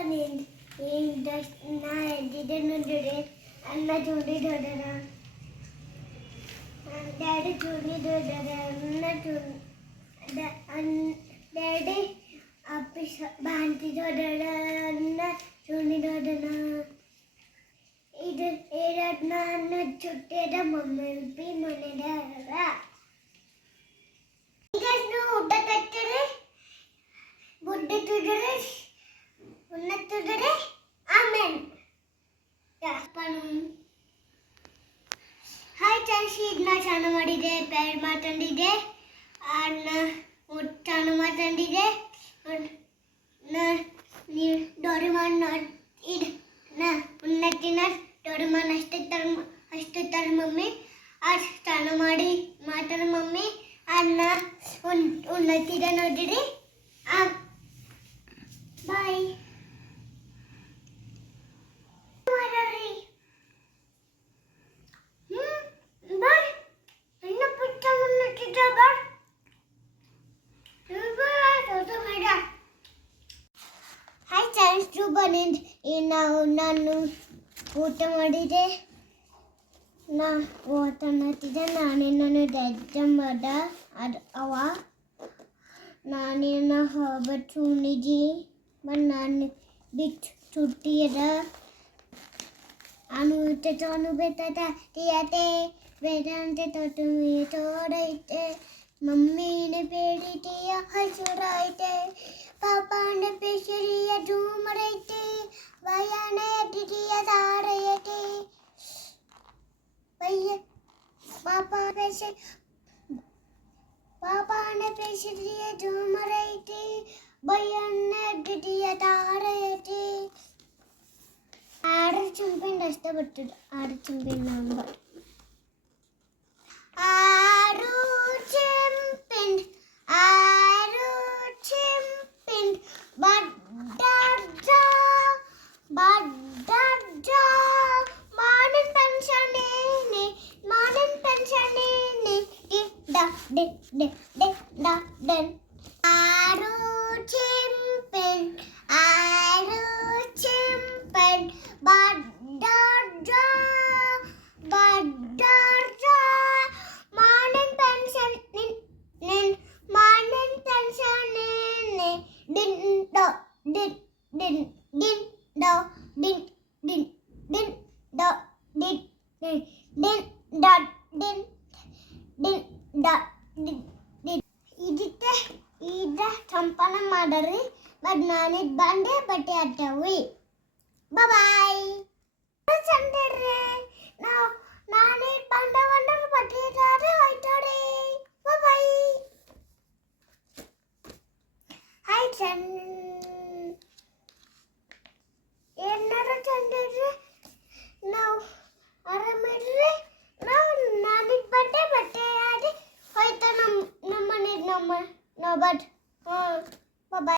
and in the I didn't do it. And I told it other than Daddy told it other than I told and Daddy up his bandit other than I told it other than ഇത് ഏഴെണ്ണ ചുട്ടിയുടെ മുമ്പിൽ പിന്നുള്ളിലെ ഊട്ടത്തെറ്റൽ ബുദ്ധിത്തുകൾ ತುಡಿರಿ ಆಮೇಲೆ. ಯಾಪನು ಹಾಯ್ ಚಾನ್ಸಿ. ಇದನ್ನ ಚಾನು ಮಾಡಿದೆ ಪೇರ್ ಮಾತಾಡಿದೆ. ಅನ್ನ ಚಾನು ಮಾತಾಡಿದೆ. ಡೋರಿಮಾನ್ ನಾ, ಉನ್ನತಿನ ಡೋರಿಮಾನ್ ಅಷ್ಟು ತರ ಅಷ್ಟು ತರ ಮಮ್ಮಿ. ಅಷ್ಟು ಚಾನು ಮಾಡಿ ಮಾತಾಡ ಮಮ್ಮಿ. ಅನ್ನ ಉನ್, ಉನ್ನತಿದ ನೋಡಿರಿ. ಆ ಚಾನ್ಸ್ ಟು ಬಂದಿದ್ದು ಈ ನಾವು ನಾನು ಊಟ ಮಾಡಿದೆ ನಾ ಊಟ ಮಾಡ್ತಿದ್ದೆ ನಾನೇನು ದಜ್ಜ ಮಾಡ ಅದು ಅವ ನಾನೇನ ಹಬಟ್ ಉಣಿದಿ ಮತ್ತು ನಾನು ಬಿಟ್ಟು ಚುಟ್ಟಿಯದ ಅನು ತನು ಬೆತ್ತ ತಿಯತೆ ವೇದಾಂತ ತೊಟ್ಟು ತೋಡೈತೆ ಮಮ್ಮಿನ ಬೇಡಿತೆಯ ಹಸುರೈತೆ ಪಾಪಾನ ಪೆಸರಿಯ പറയേ പാപ്പാനെ പേശിയ ജൂമറേറ്റി ബയ്യണ്ണെ കിട്ടിയ താറേറ്റി ആടെ ചുമ്പിന്റെ ഇഷ്ടപ്പെട്ടു. ആടെ ചുമ്പിന്റെ đen đen đen đa đen Aru chimpen Aru chimpen Badara Badara Manan pension nin nin. Manan pension nin nin. Din, do, din din din, do, din din din, do, din din din. ಚಂಪನ ಮಾಡರಿ ಬಟ್ ನಾನಿದ್ ಬಂಡೆ ಬಟ್ಟೆ ಹಟ್ಟವಿ ಬಾಯ್ ಚಂದ್ರಿ ನಾವು ನಾನಿದ್ ಬಂಡವನ್ನ ಬಟ್ಟೆ ಹೋಯ್ತೋಡಿ bye hi ಚಂದ್ರ ಏನಾರ ಚಂದ್ರಿ ನಾವು ಆರಾಮಿರ್ರಿ ನಾವು ನಾನಿದ್ ಬಟ್ಟೆ ಬಟ್ಟೆ ಆಡಿ ಹೋಯ್ತ ನಮ್ಮ ನಮ್ಮ ಮನೆಗೆ ನಮ್ಮ ನಾವು Bye bye.